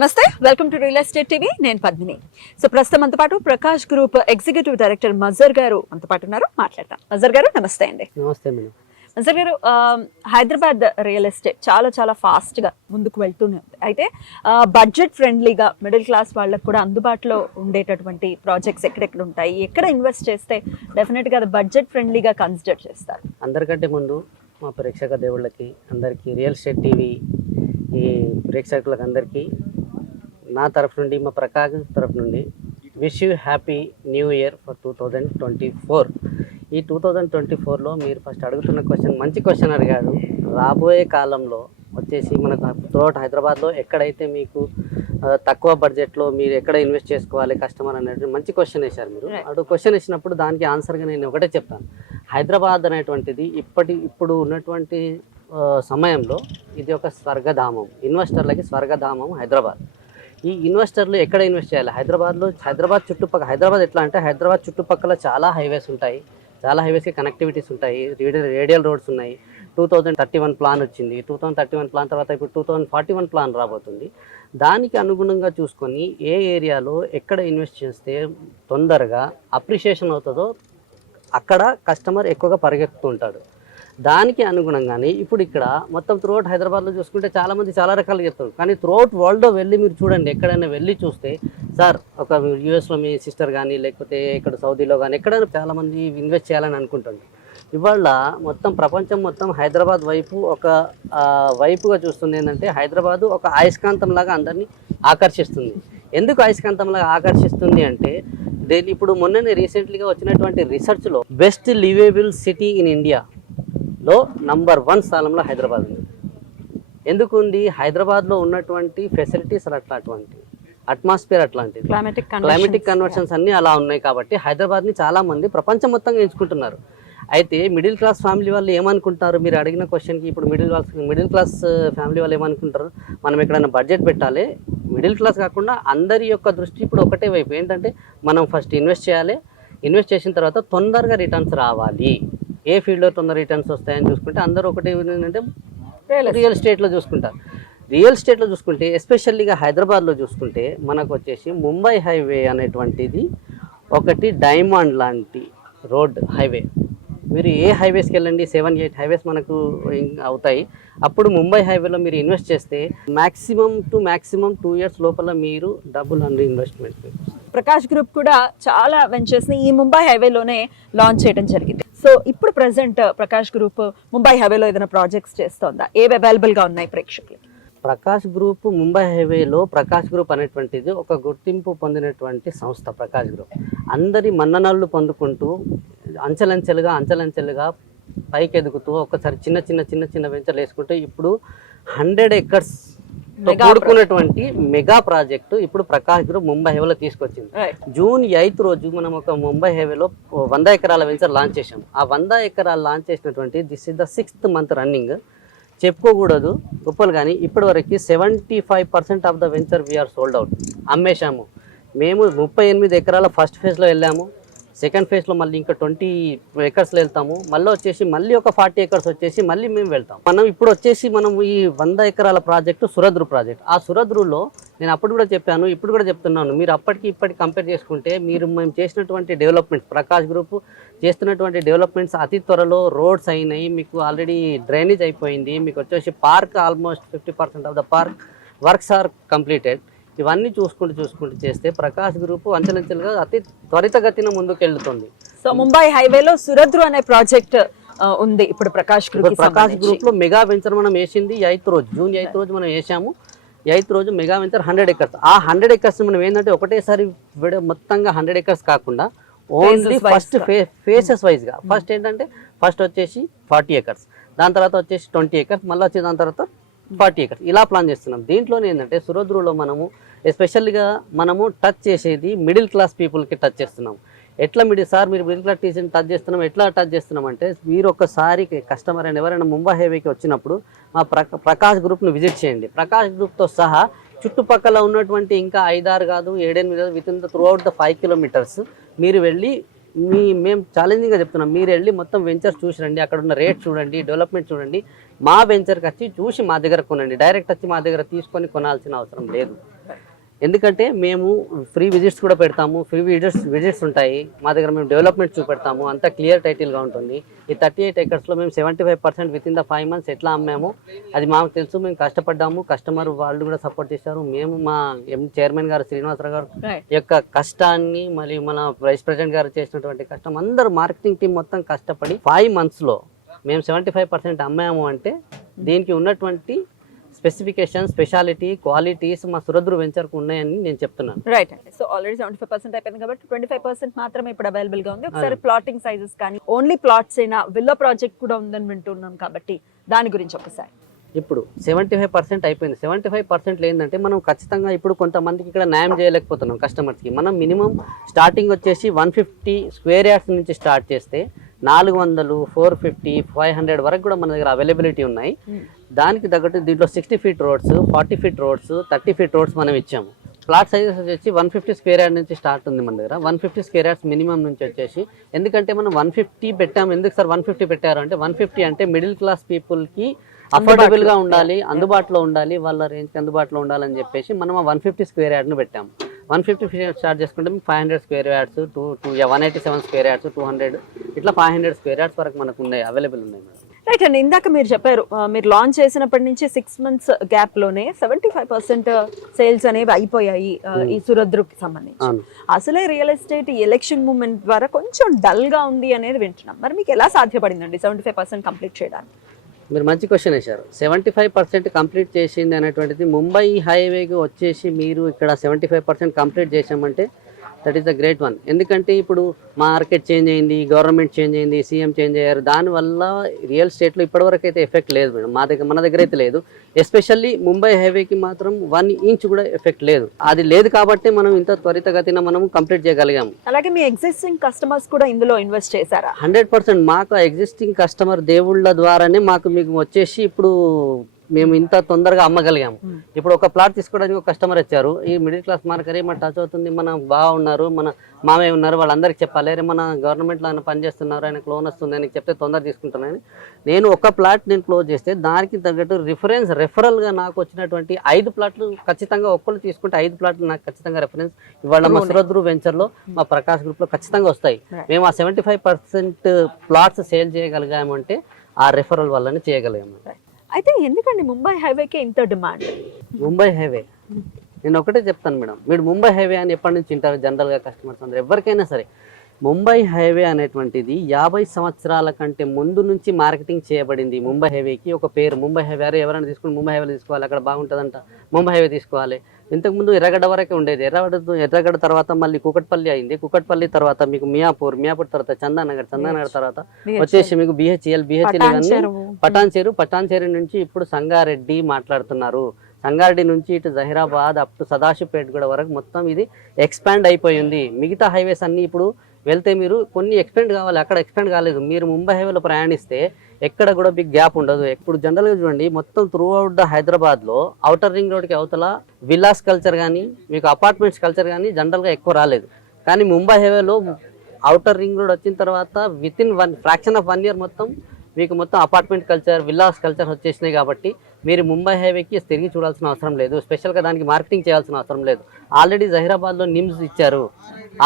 నమస్తే, welcome to real estate TV. నేను Padmini. So ప్రస్తుతం మనతో పాటు ప్రకాష్ గ్రూప్ ఎగ్జిక్యూటివ్ డైరెక్టర్ మజర్ గారు మనతో పాటు ఉన్నారు. మాట్లాడతాం. మజర్ గారు నమస్తే అండి. నమస్తే మేడం. మజర్ గారు, హైదరాబాద్ రియల్ ఎస్టేట్ చాలా ఫాస్ట్ గా ముందుకు వెళ్తూనే ఉంది. అయితే బడ్జెట్ ఫ్రెండ్లీగా మిడిల్ క్లాస్ వాళ్ళకి కూడా అందుబాటులో ఉండేటటువంటి ప్రాజెక్ట్స్ ఎక్కడెక్కడ ఉంటాయి, ఎక్కడ ఇన్వెస్ట్ చేస్తే డెఫినెట్ గా అది బడ్జెట్ ఫ్రెండ్లీగా కన్సిడర్ చేస్తారు? అందరికంటే ముందు మా ప్రేక్షక దేవుళ్ళకి అందరికీ రియల్ ఎస్టేట్ టీవీ ఈ ప్రేక్షకులకు అందరికీ నా తరఫు నుండి, మా ప్రకాష్ తరఫు నుండి wish you happy new year for 2024. ఈ 2024లో మీరు ఫస్ట్ అడుగుతున్న క్వశ్చన్ మంచి క్వశ్చన్ అడిగారు. రాబోయే కాలంలో వచ్చేసి మనకు త్రూఅవుట్ హైదరాబాద్లో ఎక్కడైతే మీకు తక్కువ బడ్జెట్లో మీరు ఎక్కడ ఇన్వెస్ట్ చేసుకోవాలి కస్టమర్ అనేది మంచి క్వశ్చన్ వేశారు మీరు. అటు క్వశ్చన్ వేసినప్పుడు దానికి ఆన్సర్గా నేను ఒకటే చెప్తాను. హైదరాబాద్ అనేటువంటిది ఇప్పుడు ఉన్నటువంటి సమయంలో ఇది ఒక స్వర్గధామం, ఇన్వెస్టర్లకి స్వర్గధామం హైదరాబాద్. ఈ ఇన్వెస్టర్లు ఎక్కడ ఇన్వెస్ట్ చేయాలి? హైదరాబాద్ చుట్టుపక్కల. హైదరాబాద్ ఎట్లా అంటే హైదరాబాద్ చుట్టుపక్కల చాలా హైవేస్ ఉంటాయి, చాలా హైవేస్కి కనెక్టివిటీస్ ఉంటాయి, రేడియల్ రోడ్స్ ఉన్నాయి. 2031 ప్లాన్ వచ్చింది. 2031 ప్లాన్ తర్వాత ఇప్పుడు 2041 ప్లాన్ రాబోతుంది. దానికి అనుగుణంగా చూసుకొని ఏ ఏరియాలో ఎక్కడ ఇన్వెస్ట్ చేస్తే తొందరగా అప్రిషియేషన్ అవుతుందో అక్కడ కస్టమర్ ఎక్కువగా పరిగెత్తుతుంటాడు. దానికి అనుగుణంగానే ఇప్పుడు ఇక్కడ మొత్తం త్రూఅవుట్ హైదరాబాద్లో చూసుకుంటే చాలామంది చాలా రకాలు చెప్తారు. కానీ త్రూఅవుట్ వరల్డ్లో వెళ్ళి మీరు చూడండి, ఎక్కడైనా వెళ్ళి చూస్తే సార్ ఒక యూఎస్లో మీ సిస్టర్ కానీ లేకపోతే ఇక్కడ సౌదీలో కానీ ఎక్కడైనా చాలామంది ఇన్వెస్ట్ చేయాలని అనుకుంటుంది. ఇవాళ మొత్తం ప్రపంచం మొత్తం హైదరాబాద్ వైపు ఒక వైపుగా చూస్తుంది. ఏంటంటే హైదరాబాదు ఒక అయస్కాంతం లాగా అందరినీ ఆకర్షిస్తుంది. ఎందుకు అయస్కాంతంలాగా ఆకర్షిస్తుంది అంటే ఇప్పుడు మొన్ననే రీసెంట్లీగా వచ్చినటువంటి రిసర్చ్లో బెస్ట్ లివేబుల్ సిటీ ఇన్ ఇండియాలో నంబర్ 1 స్థానంలో హైదరాబాద్ ఉంది. ఎందుకు ఉంది? హైదరాబాద్లో ఉన్నటువంటి ఫెసిలిటీస్ అట్లాంటి, అట్మాస్ఫియర్ అట్లాంటిది, క్లైమేటిక్ కన్వర్షన్స్ అన్నీ అలా ఉన్నాయి. కాబట్టి హైదరాబాద్ని చాలామంది ప్రపంచం మొత్తంగా ఎంచుకుంటున్నారు. అయితే మిడిల్ క్లాస్ ఫ్యామిలీ వాళ్ళు ఏమనుకుంటారు? మీరు అడిగిన క్వశ్చన్కి ఇప్పుడు మిడిల్ క్లాస్ ఫ్యామిలీ వాళ్ళు ఏమనుకుంటారు? మనం ఎక్కడైనా బడ్జెట్ పెట్టాలి. మిడిల్ క్లాస్ కాకుండా అందరి యొక్క దృష్టి ఇప్పుడు ఒకటే వైపు ఏంటంటే మనం ఫస్ట్ ఇన్వెస్ట్ చేయాలి. ఇన్వెస్ట్ చేసిన తర్వాత తొందరగా రిటర్న్స్ రావాలి. ఏ ఫీల్డ్లో తొందర రిటర్న్స్ వస్తాయని చూసుకుంటే అందరూ ఒకటి ఏంటంటే రియల్ ఎస్టేట్లో చూసుకుంటారు. రియల్ ఎస్టేట్లో చూసుకుంటే ఎస్పెషల్లీగా హైదరాబాద్లో చూసుకుంటే మనకు వచ్చేసి ముంబై హైవే అనేటువంటిది ఒకటి డైమండ్ లాంటి రోడ్ హైవే. మీరు ఏ హైవేస్కి వెళ్ళండి, 7-8 హైవేస్ మనకు అవుతాయి. అప్పుడు ముంబై హైవేలో మీరు ఇన్వెస్ట్ చేస్తే మ్యాక్సిమం 2 ఇయర్స్ లోపల మీరు double under investment. Prakash group కూడా చాలా వెంచర్స్ని ఈ ముంబై హైవేలోనే లాంచ్ చేయడం జరిగింది. సో ఇప్పుడు ప్రెసెంట్ ప్రకాష్ గ్రూప్ ముంబై హైవేలో ఏదైనా ప్రాజెక్ట్స్ చేస్తోందా? ఏవి అవైలబుల్గా ఉన్నాయి ప్రేక్షకులు? ప్రకాష్ గ్రూప్ ముంబై హైవేలో ప్రకాష్ గ్రూప్ అనేటువంటిది ఒక గుర్తింపు పొందినటువంటి సంస్థ. ప్రకాష్ గ్రూప్ అందరి మన్ననలు పొందుకుంటూ అంచెలంచెలుగా పైకి ఎదుగుతూ ఒకసారి చిన్న వెంచర్లు వేసుకుంటూ ఇప్పుడు 100 acres కూడుకున్నటువంటి మెగా ప్రాజెక్టు ఇప్పుడు ప్రకాష్ గ్రూప్ ముంబై హైవేలో తీసుకొచ్చింది. జూన్ 8 రోజు మనం ఒక ముంబై హైవేలో 100 ఎకరాల వెంచర్ లాంచ్ చేసాం. ఆ 100 ఎకరాలు లాంచ్ చేసినటువంటి this is the 6th month running. చెప్పుకోకూడదు గొప్పలు, కానీ ఇప్పటి వరకు 75% of the venture we are sold out, అమ్మేశాము. మేము 38 ఎకరాల ఫస్ట్ ఫేజ్లో వెళ్ళాము. సెకండ్ ఫేజ్లో మళ్ళీ ఇంకా 20 acres వెళ్తాము. మళ్ళీ ఒక 40 acres వచ్చేసి మళ్ళీ మేము వెళ్తాం. ఇప్పుడు వచ్చేసి మనం ఈ 100 ఎకరాల ప్రాజెక్టు సురద్రు ప్రాజెక్ట్. ఆ సురద్రులో నేను అప్పుడు కూడా చెప్పాను, ఇప్పుడు కూడా చెప్తున్నాను, మీరు ఇప్పటికి కంపేర్ చేసుకుంటే మేము చేసినటువంటి డెవలప్మెంట్స్, ప్రకాష్ గ్రూప్ చేస్తున్నటువంటి డెవలప్మెంట్స్ అతి త్వరలో రోడ్స్ అయినాయి, మీకు ఆల్రెడీ డ్రైనేజ్ అయిపోయింది, మీకు వచ్చేసి park almost 50% of the park works are completed. ఇవన్నీ చూసుకుంటూ చేస్తే ప్రకాష్ గ్రూప్ అంచెలంచెలుగా అతి త్వరితగతిన ముందుకెళ్తుంది. సో ముంబై హైవేలో సురద్రు అనే ప్రాజెక్ట్ ఉంది ఇప్పుడు ప్రకాష్ గ్రూప్ లో మెగా వెంచర్ మనం వేసింది 8th రోజు, జూన్ 8th రోజు మనం వేసాము. 8th రోజు మెగా వెంచర్ 100 acres. ఆ 100 acres మనం ఏంటంటే ఒకటేసారి మొత్తంగా 100 acres కాకుండా ఓన్లీ ఫస్ట్ ఫేసెస్ వైజ్ గా ఫస్ట్ వచ్చేసి 40 acres, దాని తర్వాత వచ్చేసి 20 acres, మళ్ళీ వచ్చి దాని తర్వాత 40 acres ఇలా ప్లాన్ చేస్తున్నాం. దీంట్లోనే ఏంటంటే సురద్రులో మనము ఎస్పెషల్గా మనము టచ్ చేసేది మిడిల్ క్లాస్ పీపుల్కి టచ్ చేస్తున్నాం. ఎట్లా మీరు మిడిల్ క్లాస్ టీచర్ని టచ్ చేస్తున్నాం అంటే మీరు ఒక్కసారి కస్టమర్ అండ్ ఎవరైనా ముంబై హైవేకి వచ్చినప్పుడు మా ప్రకాష్ గ్రూప్ను విజిట్ చేయండి. ప్రకాష్ గ్రూప్తో సహా చుట్టుపక్కల ఉన్నటువంటి ఇంకా 5-6 కాదు 7-8 with in the throughout the 5 kilometers మీరు వెళ్ళి మేము ఛాలెంజింగ్గా చెప్తున్నాం, మీరు వెళ్ళి మొత్తం వెంచర్స్ చూసి రండి, అక్కడ ఉన్న రేట్ చూడండి, డెవలప్మెంట్ చూడండి, మా వెంచర్కి వచ్చి చూసి మా దగ్గర కొనండి. డైరెక్ట్ వచ్చి మా దగ్గర తీసుకొని కొనాల్సిన అవసరం లేదు. ఎందుకంటే మేము ఫ్రీ విజిట్స్ కూడా పెడతాము, ఫ్రీ విజిట్స్ ఉంటాయి మా దగ్గర. మేము డెవలప్మెంట్ చూపెడతాము, అంతా క్లియర్ టైటిల్గా ఉంటుంది. ఈ 38 acresలో మేము 75% విత్ ఇన్ ద 5 months ఎట్లా అమ్మాము అది మాకు తెలుసు. మేము కష్టపడ్డాము, కస్టమర్ వాళ్ళు కూడా సపోర్ట్ చేశారు. మేము మా చైర్మన్ గారు శ్రీనివాసరావు గారు యొక్క కష్టాన్ని, మళ్ళీ మన వైస్ ప్రెసిడెంట్ గారు చేసినటువంటి కష్టం, అందరూ మార్కెటింగ్ టీం మొత్తం కష్టపడి 5 monthsలో మేము 75% అమ్మాము అంటే దీనికి ఉన్నటువంటి స్పెసిఫికేషన్, స్పెషాలిటీ, క్వాలిటీస్ మా సురద్రు వెంచర్కు ఉన్నాయని నేను చెప్తున్నాను. రైట్ అండి. సో ఆల్రెడీ 75% అయిపోయింది కాబట్టి 25% మాత్రమే ఇప్పుడు అవైలబుల్ గా ఉంది. ఒకసారి ప్లాటింగ్ సైజెస్ కానీ ఓన్లీ ప్లాట్స్ అయినా విల్లా ప్రాజెక్ట్ కూడా ఉందని వింటున్నాం కాబట్టి దాని గురించి ఒకసారి. ఇప్పుడు 75% అయిపోయింది. 75% ఏంటంటే మనం ఖచ్చితంగా ఇప్పుడు కొంతమందికి ఇక్కడ న్యాయం చేయలేకపోతున్నాం కస్టమర్స్కి. మనం మినిమం స్టార్టింగ్ వచ్చేసి 150 square yards నుంచి స్టార్ట్ చేస్తే 400, 450, 500 వరకు కూడా మన దగ్గర అవైలబిలిటీ ఉన్నాయి. దానికి తగ్గట్టు దీంట్లో 60 feet roads, 40 feet roads, 30 feet roads మనం ఇచ్చాము. ప్లాట్ సైజెస్ వచ్చేసి 150 square yards నుంచి స్టార్ట్ ఉంది మన దగ్గర. 150 square yards మినిమం నుంచి వచ్చేసి, ఎందుకంటే మనం 150 పెట్టాము. ఎందుకు సార్ 150 పెట్టారు అంటే 150 అంటే మిడిల్ క్లాస్ పీపుల్కి అఫోర్డబుల్గా ఉండాలి, అందుబాటులో ఉండాలి, వాళ్ళ రేంజ్కి అందుబాటులో ఉండాలని చెప్పేసి మనం 150 square yards పెట్టాము. 150 స్టార్ట్ చేసుకుంటే 500 square yards, 187 square yards, 200 ఇట్లా 500 square yards వరకు మనకు ఉన్నాయి, అవైలబుల్ ఉన్నాయి మేడం. రైట్ అండి. ఇందాక మీరు చెప్పారు మీరు లాంచ్ చేసినప్పటి నుంచి 6 months గ్యాప్ లోనే 75% సేల్స్ అనేవి అయిపోయాయి ఈ సురద్రుకి సంబంధించి. అసలే రియల్ ఎస్టేట్ ఎలక్షన్ మూవ్మెంట్ ద్వారా కొంచెం డల్ గా ఉంది అనేది వింటున్నాం. మరి మీకు ఎలా సాధ్యపడిందండి 75% కంప్లీట్ చేయడానికి? మీరు మంచి క్వశ్చన్ వేశారు. 75% కంప్లీట్ చేసింది అనేటువంటిది ముంబై హైవేకి వచ్చేసి మీరు ఇక్కడ 75% కంప్లీట్ చేసామంటే that is the great one. ఎందుకంటే ఇప్పుడు మార్కెట్ చేంజ్ అయింది, గవర్నమెంట్ చేంజ్ అయింది, సీఎం చేంజ్ అయ్యారు. దానివల్ల రియల్ ఎస్టేట్లో ఇప్పటివరకు అయితే ఎఫెక్ట్ లేదు మేడం. మన దగ్గర అయితే లేదు. ఎస్పెషల్లీ ముంబై హైవేకి మాత్రం 1 inch కూడా ఎఫెక్ట్ లేదు. అది లేదు కాబట్టి మనం ఇంత త్వరితగతిన మనం కంప్లీట్ చేయగలిగాము. అలాగే మీ ఎగ్జిస్టింగ్ కస్టమర్స్ కూడా ఇందులో ఇన్వెస్ట్ చేశారా? 100% మాకు ఎగ్జిస్టింగ్ కస్టమర్ దేవుళ్ళ ద్వారానే మీకు వచ్చేసి ఇప్పుడు మేము ఇంత తొందరగా అమ్మగలిగాము. ఇప్పుడు ఒక ప్లాట్ తీసుకోవడానికి ఒక కస్టమర్ వచ్చారు. ఈ మిడిల్ క్లాస్ మార్కెట్ మన టచ్ అవుతుంది, మన బాగున్నారు, మన మామయ్య ఉన్నారు, వాళ్ళందరికీ చెప్పాలి, అరే మన గవర్నమెంట్లో ఆయన పనిచేస్తున్నారు, ఆయనకు లోన్ వస్తుంది అని చెప్తే తొందర తీసుకుంటున్నాను. నేను ఒక ప్లాట్ నేను క్లోజ్ చేస్తే దానికి తగ్గట్టు రెఫరల్గా నాకు వచ్చినటువంటి 5 ప్లాట్లు ఖచ్చితంగా ఒక్కళ్ళు తీసుకుంటే 5 ప్లాట్లు నాకు ఖచ్చితంగా రెఫరెన్స్ ఇవాళ మా సురద్రు వెంచర్లో మా ప్రకాష్ గ్రూప్లో ఖచ్చితంగా వస్తాయి. మేము ఆ 75% ప్లాట్స్ సేల్ చేయగలిగాము అంటే ఆ రెఫరల్ వల్లనే చేయగలిగాము. అయితే ఎందుకండి ముంబై హైవేకి ఇంత డిమాండ్? ముంబై హైవే నేను ఒకటే చెప్తాను మేడం, మీరు ముంబై హైవే అని ఎప్పటి నుంచి వింటారు జనరల్గా కస్టమర్స్ అందరూ ఎవరికైనా సరే. ముంబై హైవే అనేటువంటిది 50 సంవత్సరాల కంటే ముందు నుంచి మార్కెటింగ్ చేయబడింది. ముంబై హైవేకి ఒక పేరు ముంబై హైవే. అరే ఎవరైనా తీసుకుని ముంబై హైవేలో తీసుకోవాలి, అక్కడ బాగుంటుందంట, ముంబై హైవే తీసుకోవాలి. ఇంతకుముందు ఎర్రగడ్డ వరకే ఉండేది. ఎర్రగడ్డ తర్వాత మళ్ళీ కుకట్పల్లి అయింది. కుకట్పల్లి తర్వాత మీకు మియాపూర్ తర్వాత చందానగర్ తర్వాత వచ్చేసి మీకు బిహెచ్ఎల్ పటాన్చేరు నుంచి ఇప్పుడు సంగారెడ్డి మాట్లాడుతున్నారు. సంగారెడ్డి నుంచి ఇటు జహీరాబాద్ అప్ టు సదాశివపేట కూడా వరకు మొత్తం ఇది ఎక్స్పాండ్ అయిపోయింది. మిగతా హైవేస్ అన్నీ ఇప్పుడు వెళ్తే మీరు కొన్ని ఎక్స్టెండ్ కావాలి, అక్కడ ఎక్స్టెండ్ కాలేదు. మీరు ముంబై హైవేలో ప్రయాణిస్తే ఎక్కడ కూడా బిగ్ గ్యాప్ ఉండదు. ఇప్పుడు జనరల్గా చూడండి మొత్తం త్రూ అవుట్ ద హైదరాబాద్లో అవుటర్ రింగ్ రోడ్కి అవతల విల్లాస్ కల్చర్ కానీ మీకు అపార్ట్మెంట్స్ కల్చర్ కానీ జనరల్గా ఎక్కువ రాలేదు. కానీ ముంబై హైవేలో అవుటర్ రింగ్ రోడ్ వచ్చిన తర్వాత with in fraction of 1 year మొత్తం మీకు మొత్తం అపార్ట్మెంట్ కల్చర్, విల్లాస్ కల్చర్ వచ్చేసినాయి. కాబట్టి మీరు ముంబై హైవేకి తిరిగి చూడాల్సిన అవసరం లేదు, స్పెషల్గా దానికి మార్కెటింగ్ చేయాల్సిన అవసరం లేదు. ఆల్రెడీ జహీరాబాద్లో నిమ్స్ ఇచ్చారు,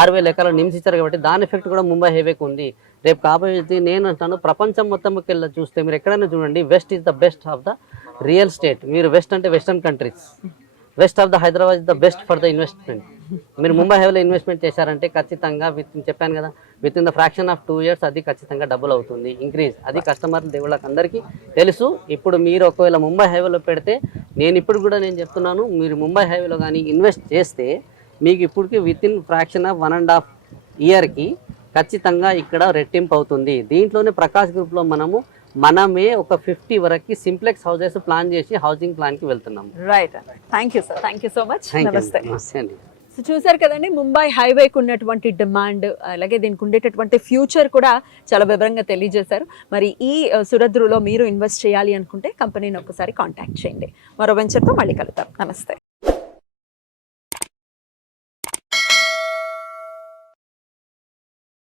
6,000 ఎకరాల నిమ్స్ ఇచ్చారు కాబట్టి దాని ఎఫెక్ట్ కూడా ముంబై హైవేకి ఉంది. రేపు కాబోయేది నేను అంటాను ప్రపంచం మొత్తంకి వెళ్ళి చూస్తే మీరు ఎక్కడైనా చూడండి, west is the best of the real state. మీరు వెస్ట్ అంటే western countries, west of the Hyderabad is the best for the investment. మీరు ముంబై హైవేలో ఇన్వెస్ట్మెంట్ చేశారంటే ఖచ్చితంగా చెప్పాను కదా with in the fraction of 2 years అది ఖచ్చితంగా డబుల్ అవుతుంది, ఇంక్రీజ్. అది కస్టమర్ దేవుళ్ళకి అందరికీ తెలుసు. ఇప్పుడు మీరు ఒకవేళ ముంబై హైవేలో పెడితే నేను చెప్తున్నాను, మీరు ముంబై హైవేలో కానీ ఇన్వెస్ట్ చేస్తే మీకు ఇప్పటికి విత్ ఇన్ ఫ్రాక్షన్ ఆఫ్ 1.5 yearకి ఖచ్చితంగా ఇక్కడ రెట్టింపు అవుతుంది. దీంట్లోనే ప్రకాష్ గ్రూప్లో మనమే ఒక 50 వరకు సింప్లెక్స్ హౌసెస్ ప్లాన్ చేసి హౌసింగ్ ప్లాన్కి వెళ్తున్నాము. Right, thank you sir, thank you so much. నమస్తే అండి. సో చూసారు కదండి ముంబై హైవేకి ఉన్నటువంటి డిమాండ్, అలాగే దీనికి ఉండేటటువంటి ఫ్యూచర్ కూడా చాలా వివరంగా తెలియజేశారు. మరి ఈ సురద్రులో మీరు ఇన్వెస్ట్ చేయాలి అనుకుంటే కంపెనీని ఒకసారి కాంటాక్ట్ చేయండి. మరో వెంచర్తో మళ్ళీ కలుద్దాం. నమస్తే.